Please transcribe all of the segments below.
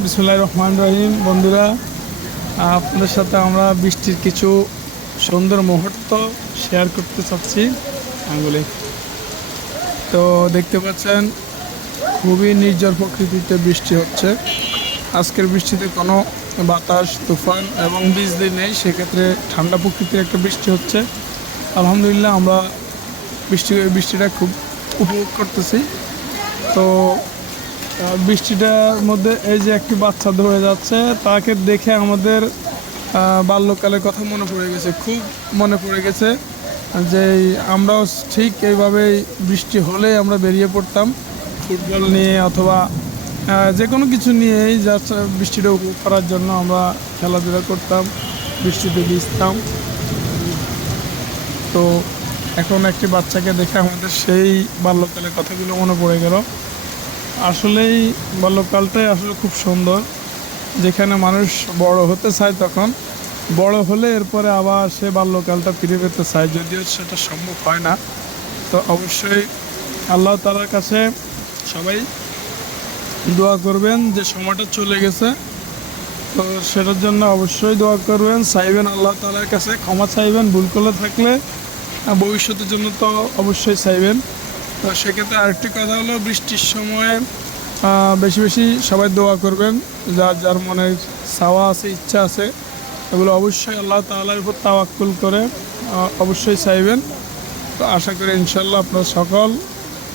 বিসমুল্লাহ রহমান রহিম। বন্ধুরা, আপনাদের সাথে আমরা বৃষ্টির কিছু সুন্দর মুহূর্ত শেয়ার করতে চাচ্ছি আঙ্গুলে। তো দেখতে পাচ্ছেন, খুবই নির্জর প্রকৃতিতে বৃষ্টি হচ্ছে। আজকের বৃষ্টিতে কোনো বাতাস, তুফান এবং বিজলি নেই, সেক্ষেত্রে ঠান্ডা প্রকৃতির একটা বৃষ্টি হচ্ছে। আলহামদুলিল্লাহ, আমরা বৃষ্টি, বৃষ্টিটা খুব উপভোগ করতেছি। তো বৃষ্টিটার মধ্যে এই যে একটি বাচ্চা ধরে যাচ্ছে, তাকে দেখে আমাদের বাল্যকালের কথা মনে পড়ে গেছে, খুব মনে পড়ে গেছে যে আমরাও ঠিক এইভাবেই বৃষ্টি হলে আমরা বেরিয়ে পড়তাম, ফুটবল নিয়ে অথবা যে কোনো কিছু নিয়েই যা বৃষ্টিটা উপভোগ করার জন্য আমরা খেলাধুলা করতাম, বৃষ্টিতে ভিজতাম। তো এখন একটি বাচ্চাকে দেখে আমাদের সেই বাল্যকালের কথাগুলো মনে পড়ে গেল। আসলেই বাল্যকালটাই আসলে খুব সুন্দর। যেখানে মানুষ বড় হতে চায় তখন, বড় হলে এরপরে আবার সে বাল্যকালটা ফিরে পেতে চায়, যদিও সেটা সম্ভব হয় না। তো অবশ্যই আল্লাহ তালার কাছে সবাই দোয়া করবেন যে সময়টা চলে গেছে। তো সেটার জন্য অবশ্যই দোয়া করবেন, চাইবেন আল্লাহ তালার কাছে ক্ষমা চাইবেন, ভুল করে থাকলে ভবিষ্যতের জন্য তো অবশ্যই চাইবেন। তো সেক্ষেত্রে আরেকটি কথা হলো বৃষ্টির সময় বেশি বেশি সবাই দোয়া করবেন, যার যার মনে চাওয়া আছে, ইচ্ছা আছে, এগুলো অবশ্যই আল্লাহ তালার উপর তাওয়াক্কুল করে অবশ্যই চাইবেন। তো আশা করি ইনশাল্লাহ আপনার সকল,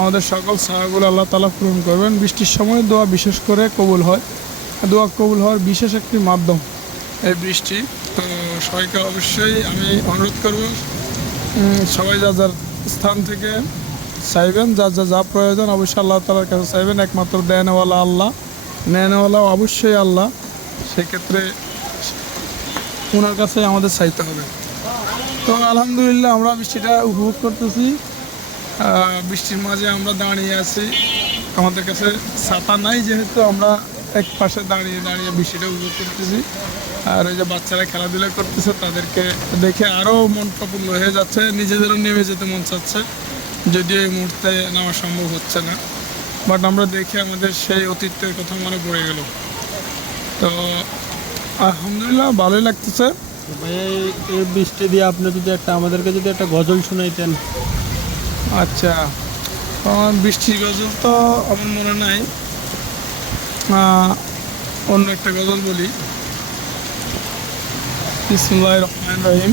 আমাদের সকল চাওয়াগুলো আল্লাহ তালা পূরণ করবেন। বৃষ্টির সময় দোয়া বিশেষ করে কবুল হয়। দোয়া কবুল হওয়ার বিশেষ একটি মাধ্যম। এই বৃষ্টি, তো সবাইকে অবশ্যই আমি অনুরোধ করব সবাই যা যার স্থান থেকে চাইবেন, যার যা যা প্রয়োজন অবশ্যই আল্লাহ তালার কাছে চাইবেন। একমাত্র দেনওয়ালা আল্লাহ। নেনওয়ালা অবশ্যই আল্লাহ। সেক্ষেত্রে ওনার কাছে আমাদের চাইতে হবে। তো আলহামদুলিল্লাহ আমরা বৃষ্টিটা উপভোগ করতেছি। বৃষ্টির মাঝে আমরা দাঁড়িয়ে আছি। আমাদের কাছে ছাতা নাই যেহেতু আমরা এক পাশে দাঁড়িয়ে দাঁড়িয়ে বৃষ্টিটা উপভোগ করতেছি। আর ওই যে বাচ্চারা খেলাধুলা করতেছে, তাদেরকে দেখে আরও মন প্রফুল্ল হয়ে যাচ্ছে। নিজেদেরও নেমে যেতে মন চাচ্ছে। যদিও এই মুহূর্তে নেওয়া সম্ভব হচ্ছে না বাট আমরা দেখি আমাদের সেই অতীতের কথা মনে পড়ে গেল। তো আলহামদুলিল্লাহ ভালোই লাগতেছে। ভাইয়া এই- এই বৃষ্টি দিয়ে আপনি যদি একটা আমাদেরকে যদি একটা গজল শুনাইতেন। আচ্ছা বৃষ্টির গজল তো আমার মনে নাই। অন্য একটা গজল বলি। বিসমুল্লাহ রহমান রহিম।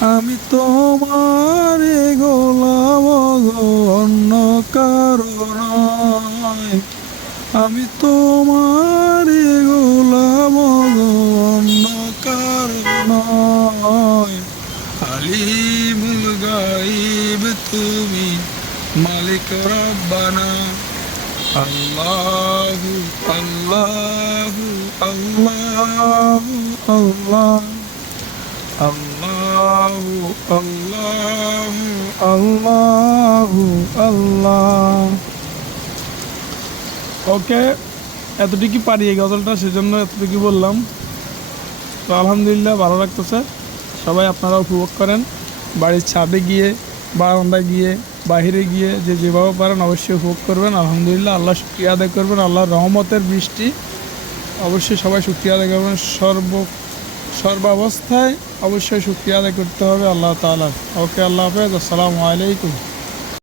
আমি তোমার গোলাম অন্য কারণ আমি তোমার গোলাম অন্য কারণ আলিমুল গাইব তুমি মালিক রব্বানা। আল্লাহু আল্লাহু, আল্লাহ। আল্লাহু আল্লাহু আল্লাহু আল্লাহ ওকে এতটুকু পারি এই গজলটা, সেজন্য এতটুকু বললাম। তো আলহামদুলিল্লাহ, ভালো লাগতেছে। সবাই আপনারা উপভোগ করেন। বাড়ির ছাদে গিয়ে, বারান্দায় গিয়ে, বাইরে গিয়ে, যে যেভাবে পারেন অবশ্যই উপভোগ করবেন। আলহামদুলিল্লাহ, আল্লাহ শুক্রিয়া আদায় করবেন। আল্লাহর রহমতের বৃষ্টি। অবশ্যই সবাই শুক্রিয়া আদায় করবেন। সর্ব সর্বাবস্থায় অবশ্যই শুক্রিয়া আদায় করতে হবে আল্লাহ তাআলা ওকে আল্লাহ হাফেজ আসসালামু আলাইকুম।